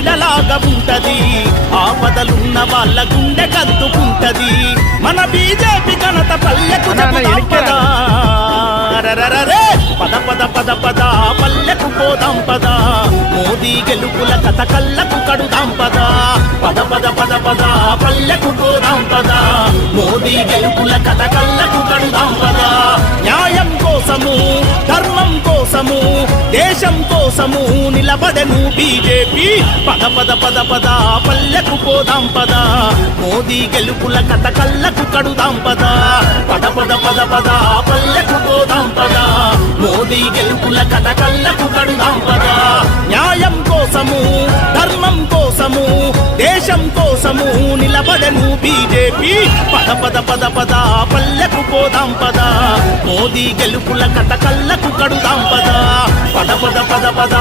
నీడలాగా ఉంటది, ఆపదలున్న వాళ్ళ గుండె కద్దుకుంటది. మన బీజేపీ ఘనత పల్లెకు చెబుదాం పద, పద పద పద పద పల్లెకు పోదాం పద, మోదీ గెలుపుల కథ కళ్ళకు కడుదాం పద, పద పద పద పద పల్లెకు పోదాం పద, మోదీ గెలుపుల కథ కళ్ళకు కడుదాం పద. న్యాయం కోసము ధర్మం కోసము దేశం కోసము నిలబడెను బీజేపీ, పద పద పద పద పల్లెకు పోదాం పద, మోదీ గెలుపుల కథ కళ్ళకు కడుదాం పద, పద పద పద పద పల్లెకు పోదాం పద, మోదీ గెలుపుల కథ కళ్ళకు కడుదాం పద. న్యాయం కోసము ధర్మం కోసము దేశం కోసము నిలబడెను బీజేపీ, పద పద పద పద పల్లెకు పోదాం పద, మోదీ గెలుపుల కథ కళ్ళకు కడుదాం పద, పద పద పద పద